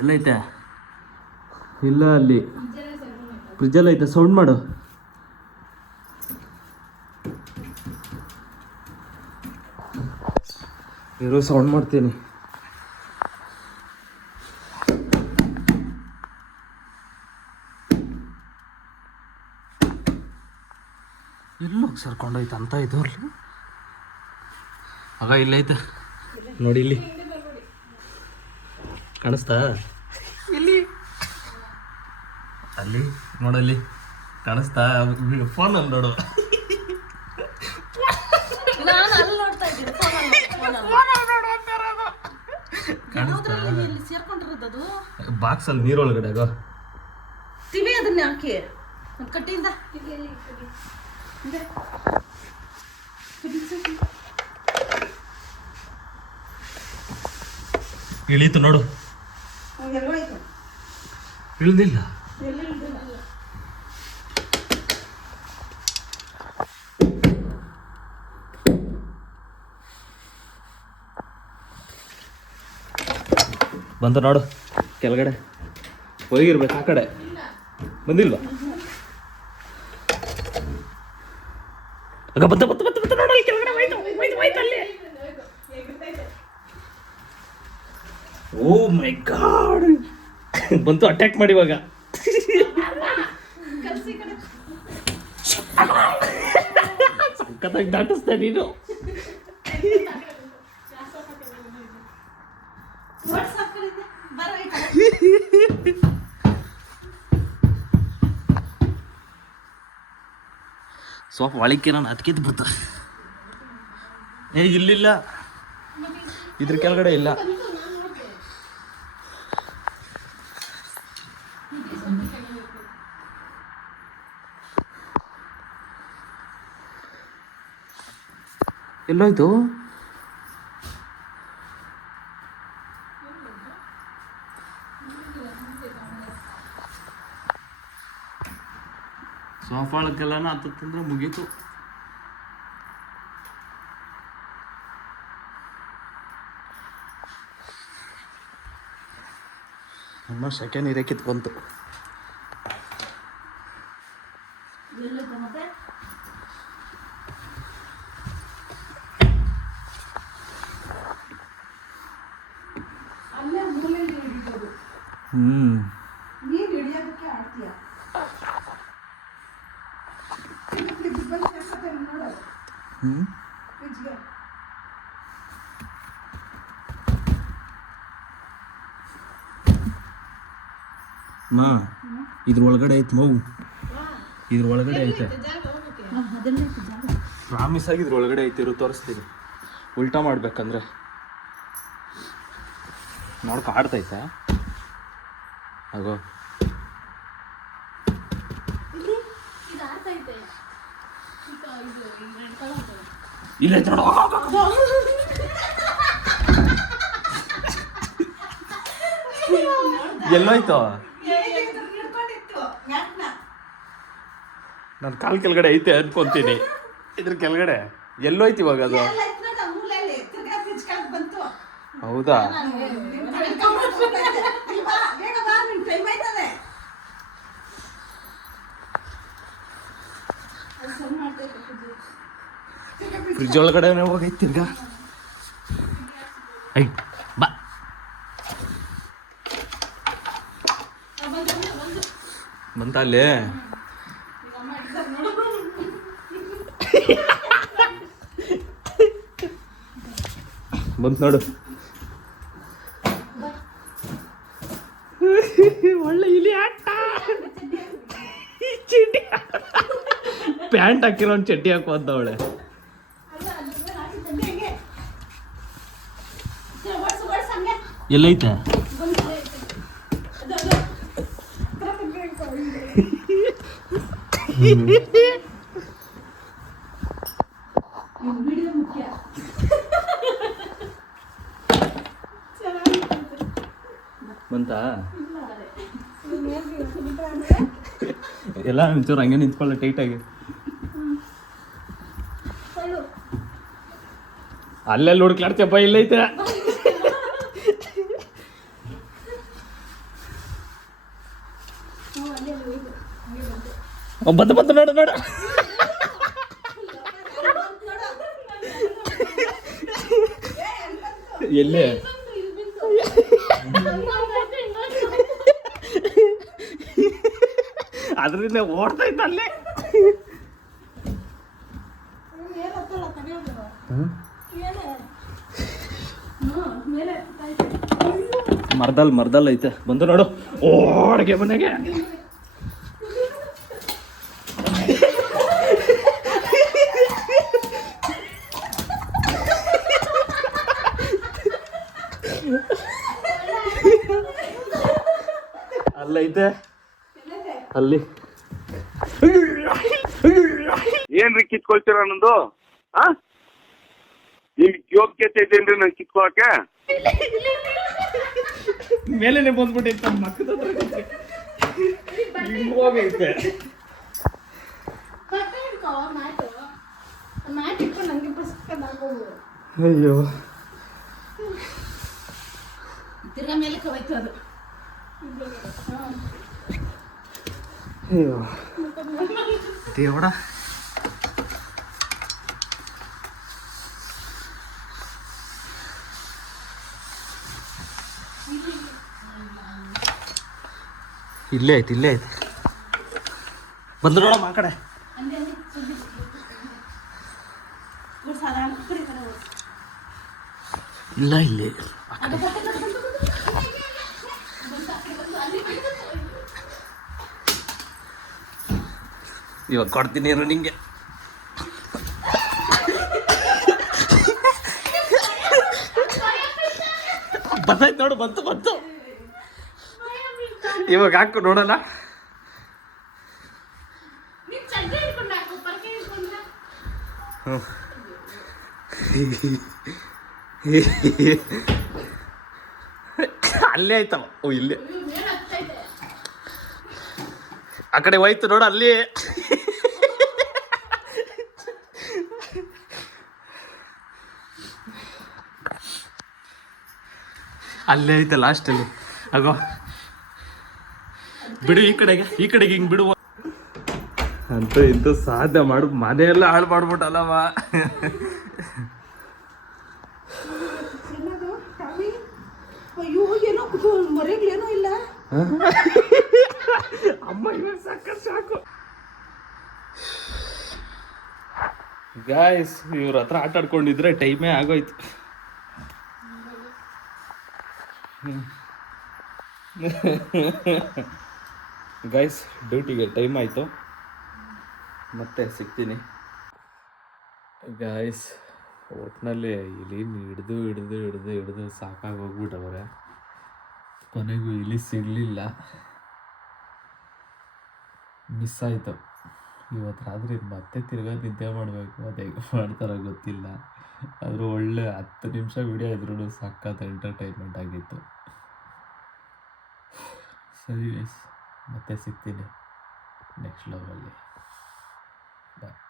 ಎಲ್ಲೈತೆ? ಇಲ್ಲ ಅಲ್ಲಿ. ಫ್ರಿಜ್ಜಲ್ಲಿ ಐತೆ ಸೌಂಡ್ ಮಾಡು. ಇರೋ ಸೌಂಡ್ ಮಾಡ್ತೀನಿ. ಎಲ್ಲೋಗಿ ಸರ್ಕೊಂಡೋಯ್ತು ಅಂತ ಇದು ಆಗ ಇಲ್ಲೈತೆ ನೋಡಿ ಇಲ್ಲಿ. ಕಾಣಿಸ್ತಾ? ಇಲ್ಲಿ. ಅಲ್ಲಿ ನೋಡಲ್ಲಿ ಕಾಣಿಸ್ತಾ? ಫೋನ್ ಅಲ್ಲಿ ನೋಡು. ನಾನು ಅಲ್ಲಿ ನೋಡ್ತಾ ಇದ್ದೀನಿ ಕಾಣಿಸ್ತಾ ಇಲ್ಲಿ ಸೇರ್ಕೊಂಡಿರೋದು ಅದು? ಬಾಕ್ಸ್ ಅಲ್ಲಿ ನೀರೊಳಗಡೆ ಒಳಗಡೆ ತಿವಿ ಅದನ್ನ ಹಾಕಿ. ಒಂದು ಕಟ್ಟಿಯಿಂದ. ಇದೆ. ಇಳೀತು ನೋಡು. ಇಳ್ದಿಲ್ಲ. ಬಂತು ನೋಡು. ಕೆಳಗಡೆ. ಹೋಗಿರ್ಬೇಕು ಆ ಕಡೆ. ಬಂದಿಲ್ವಾ? ಅಗ ಬತ್ತ ಬತ್ತ ಬತ್ತ ಬತ್ತ, ನೋಡು ಕೆಳಗಡೆ ಹೋಯ್ತು ಹೋಯ್ತು ಹೋಯ್ತು ಅಲ್ಲಿ. ಓ ಮೈ ಗಾಡ್ ಬಂತು ಅಟ್ಯಾಕ್ ಮಾಡಿ ಇವಾಗ ಸಖತ್ತಾಗಿ ದಾಟಿಸ್ದೆ ನೀನು. ಸ್ವಲ್ಪ ಒಳಕ್ಕೆ ನಾನು ಅದಕ್ಕಿದ್ದು ಬಿಡ್ತ. ಏ, ಇಲ್ಲಿಲ್ಲ. ಇದ್ರ ಕೆಳಗಡೆ ಇಲ್ಲ. ಎಲ್ಲೋಯ್ತು? ಸೋಫಾಳಕ್ಕೆಲ್ಲನ ಹತ್ತಂದ್ರೆ ಮುಗೀತು. ನಮ್ಮ ಸೆಕೆಂಡ್ ಇರಕ್ಕಿತ್ತು ಬಂತು ಎಲ್ಲೈತೆ ಮತ್ತೆ ಅಲ್ಲೇ ಮೂಲೆಯಲ್ಲಿ ಹಿಡಿಯೋದು ಹ್ಞೂ ನೀರು ಹಿಡಿಯೋದಕ್ಕೆ ಆಡ್ತೀಯ? ಫ್ರಿಜ್ಗೆ. ಮಾ ಇದ್ರ ಒಳಗಡೆ ಐತೆ. ಮಗು ಇದ್ರ ಒಳಗಡೆ ಐತೆ ಪ್ರಾಮಿಸ್ ಆಗಿ ಇದ್ರ ಒಳಗಡೆ ಐತೆ ಇರು ತೋರಿಸ್ತೀನಿ. ಉಲ್ಟಾ ಮಾಡ್ಬೇಕಂದ್ರೆ. ನೋಡ್ಕ ಕಲರ್ ಇಲ್ಲ ಎಲ್ಲೋಯ್ತು? ನನ್ನ ಕಾಲ್ ಕೆಳಗಡೆ ಐತೆ ಅನ್ಕೊಂತೀನಿ. ಇದ್ರ ಕೆಳಗಡೆ. ಎಲ್ಲೋಯ್ತು ಇವಾಗ ಅದು? ಹೌದಾ ಇಲ್ವಾ ಬೇಗ ಬಾ ನಿನ್ ಟೈಮ್ ಆಯ್ತದೆ ಅದು ಸರಿ ಮಾಡ್ತೈತೆ fridge. ಫ್ರಿಜ್ ಒಳಗಡೆ ಹೋಗೈತಿ ತಿರ್ಗಾ. ಐ ಬಾ. ಬಂತ ಅಲ್ಲಿ? ಬಂತ ನೋಡು. ಒಳ್ಳೆ ಇಲಿ ಆಟ. ಪ್ಯಾಂಟ್ ಹಾಕಿರೋ ಒಂದು ಚಡ್ಡಿ ಹಾಕುವಂತವಳೆ ಅಲ್ಲ, ಅಲ್ಲಿ ಮೇಲೆ ಹಾಕಿದ್ದಂಗೆ ಹಿಂಗೆ. ಸರಿ, ಓಡ್ಸು, ಓಡ್ಸು ಹಂಗೆ. ಎಲ್ಲೈತೆ ಬಂದು ಅಲ್ಲೇ ಐತೆ. ಅದು, ಅದು. ಹತ್ರ ತಿರ್ಗಾಡ್ಕೊ, ಹಿಂಗೆ. ಇವ್ನ್ ವಿಡಿಯೋ ಮುಖ್ಯ ಚೆನ್ನಾಗಿರ್ತೈತೆ. ಬಂತಾ. ಎಲ್ಲ ಒಂಚೂರು ಹಂಗೆ ನಿಂತ್ಕೊಳ್ಳ ಟೈಟಾಗಿ. ಅಲ್ಲೆಲ್ಲಿ ಹುಡುಕ್ಲಾಡ್ತಪ್ಪ ಇಲ್ಲೈತೆ ಬಂದು ಬಂದು ನೋಡು ನೋಡು. ಎಲ್ಲಿ? ಅದರಿಂದ ಓಡ್ತಾ ಇದ್ದ ಅಲ್ಲೇ. ಮರ್ದಲ್ ಮರ್ದಲ್ ಐತೆ. ಬಂದು ನೋಡು. ಓಡ್ಗೆ ಮನೆಗೆ. ಅಲ್ಲೈತೆ ಅಲ್ಲಿ. ಏನ್ರಿ ಕಿತ್ಕೊಳ್ತೀರ ನಂದು? ಆ? ನಿಮ್ಗೆ ಯೋಗ್ಯತೆ ಇದೇನ್ರಿ ನನ್ ಕಿತ್ಕೊಳಕ್ಕೆ? ಮೇಲೇನೆ ಬಂದ್ಬಿಟ್ಟಿತ್ತು ನಮ್ಮ ಮಕ್ಕದ ಹೋಗೈತೆ ಅಯ್ಯೋ. ತಿರ್ಗಾ ಮೇಲೆ ಕವಾಯ್ತು ಅದು. ಅಯ್ಯೋ ದೇವಡ ಇಲ್ಲೇ ಐತಿ ಇಲ್ಲೇ ಐತಿ ಬಂದು ನೋಡಮ್ಮ ಆ ಕಡೆ ಅಲ್ಲಿ ಅಲ್ಲಿ ಸುದ್ದಿ ಇವ್ರು ಸಾಧಾರಣ ಕಡೆ ಕಡೆ ಹೋಗ್ತಾರೆ. ಇಲ್ಲ ಇಲ್ಲಿ ಇವಾಗ ಕೊಡ್ತೀನಿ ಇರು ನಿಂಗೆ. ಬಂದಾಯ್ತು ನೋಡು ಬಂತು ಬಂತು. ಇವಾಗ ಹಾಕು ನೋಡಲ್ಲ ಹ್ಞೂ ಅಲ್ಲೇ ಆಯ್ತವ. ಓ ಇಲ್ಲೇ. ಆ ಕಡೆ ಹೋಯ್ತು ನೋಡು ಅಲ್ಲಿ. ಅಲ್ಲೇ ಐತೆ ಲಾಸ್ಟಲ್ಲಿ ಆಗೋ ಬಿಡು ಈ ಕಡೆಗೆ ಈ ಕಡೆಗೆ ಹಿಂಗ್ ಬಿಡುವ. ಅಂತ ಇಂತ ಸಾಧ್ಯ ಮಾಡು ಮನೆಯೆಲ್ಲ ಹಾಳು ಮಾಡ್ಬಿಟ್ಟಲ್ಲವ. ಇಲ್ಲ. ಅಮ್ಮ ಇವಾಗ ಸಾಕ ಸಾಕು. ಗಾಯ್ಸ್ ಇವ್ರ ಹತ್ರ ಆಟ ಆಡ್ಕೊಂಡಿದ್ರೆ ಟೈಮೇ ಆಗೋಯ್ತು. ಗಾಯ್ಸ್ ಡ್ಯೂಟಿಗೆ ಟೈಮ್ ಆಯಿತು. ಮತ್ತೆ ಸಿಗ್ತೀನಿ. ಗಾಯ್ಸ್ ಒಟ್ಟಿನಲ್ಲಿ ಇಲ್ಲಿ ಹಿಡ್ದು ಹಿಡ್ದು ಹಿಡ್ದು ಹಿಡ್ದು ಸಾಕಾಗಿ ಹೋಗ್ಬಿಟ್ಟವ್ರೆ. ಕೊನೆಗೂ ಇಲ್ಲಿ ಸಿಗಲಿಲ್ಲ. ಮಿಸ್ ಆಯಿತು. ಇವತ್ತು ರಾತ್ರಿ ಮತ್ತೆ ತಿರ್ಗಾ ನಿದ್ದೆ ಮಾಡಬೇಕು. ಅದು ಹೇಗೆ ಮಾಡ್ತಾರೋ ಗೊತ್ತಿಲ್ಲ. ಆದರೂ ಒಳ್ಳೆ ಹತ್ತು ನಿಮಿಷ ವಿಡಿಯೋ ಇದ್ರೂ ಸಖತ್ ಎಂಟರ್ಟೈನ್ಮೆಂಟ್ ಆಗಿತ್ತು. ಸರಿ ಮತ್ತೆ ಸಿಗ್ತೀನಿ ನೆಕ್ಸ್ಟ್ ಲವಲ್ಲಿ ಬಾಯ್